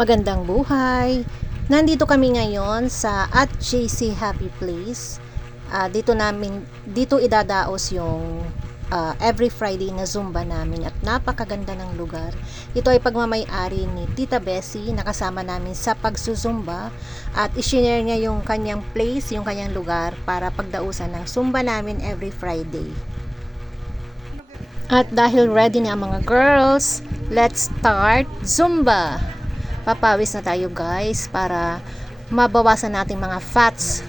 Magandang buhay! Nandito kami ngayon sa at JC Happy Place. Dito idadaos yung every Friday na Zumba namin at napakaganda ng lugar. Ito ay pagmamay-ari ni Tita Bessie na kasama namin sa pagsusumba at i-share niya yung kanyang place, yung kanyang lugar para pagdausan ng Zumba namin every Friday. At dahil ready na ang mga girls, let's start Zumba! Papawis na tayo guys para mabawasan natin mga fats.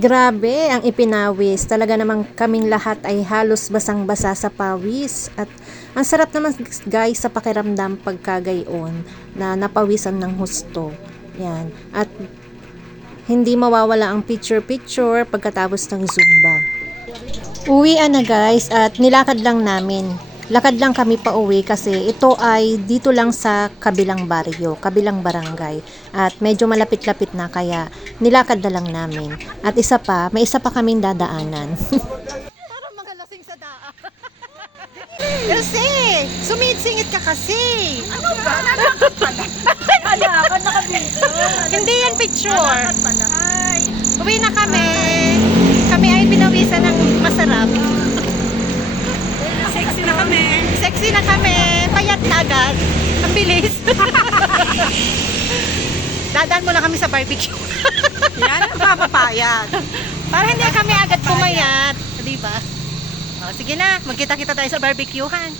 Grabe ang ipinawis. Talaga namang kaming lahat ay halos basang-basa sa pawis. At ang sarap naman guys sa pakiramdam pagkagayon na napawisan ng husto. Yan. At hindi mawawala ang picture-picture pagkatapos ng Zumba. Uwian na guys at nilakad lang namin. Lakad lang kami pa uwi kasi ito ay dito lang sa kabilang baryo, kabilang barangay. At medyo malapit-lapit na kaya nilakad na lang namin. At may isa pa kaming dadaanan. Parang magalasing sa daan. Kasi, sumitsingit ka kasi. Ano ba? Nalakad pala. Nalakad, nakabito. Hindi yan picture. Nalakad pala. Hi. Uwi na kami. Kami ay pinawisan ng masarap. Sexy na kami. Sexy na kami. Payat na agad. Ang bilis. Dadaan muna kami sa barbecue. Yan ang papapayat. Para hindi kami agad pumayat. Diba? O, sige na. Magkita-kita tayo sa barbecuehan.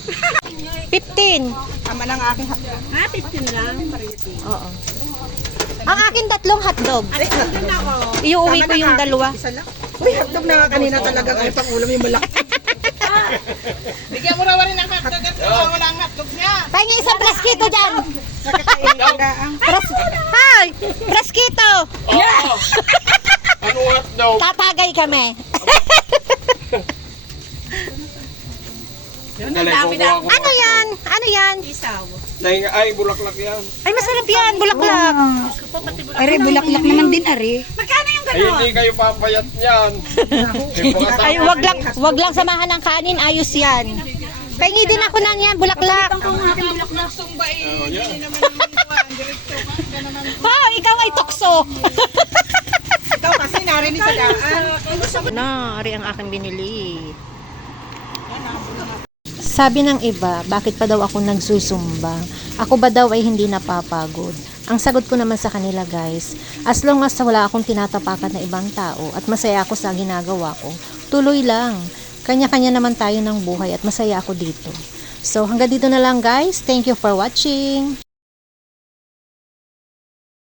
15. Tama lang aking hotdog. 15 lang. Oo. Ang akin 3 hotdog. Iuwi ko yung 2. Isa lang. Uy, hotdog na kanina talagang ay pang-ulam yung malaki. Bigyan mo raw rin ng hotdog at wala ang hotdog niya. Pahingi isang praskito dyan. Nakakain ka ang... Hi! Praskito! Oo. Anong hotdog? Tatagay kami. Ano yan? Ano yan? Ay, bulaklak yan. Ay, masarap yan. Bulaklak. Are, bulaklak naman din, are. Ay, hindi kayo papayat yan. Ay, wag lang samahan ng kanin. Ayos yan. Pahingi din ako ng yan. Bulaklak. Oh, ikaw ay tukso. Ikaw kasi narinig sa daan. Na, ari ang aking binili. Sabi ng iba, bakit pa daw ako nagsusumba? Ako ba daw ay hindi napapagod? Ang sagot ko naman sa kanila guys, as long as wala akong tinatapakan na ibang tao at masaya ako sa ginagawa ko, tuloy lang. Kanya-kanya naman tayo ng buhay at masaya ako dito. So hanggang dito na lang guys. Thank you for watching.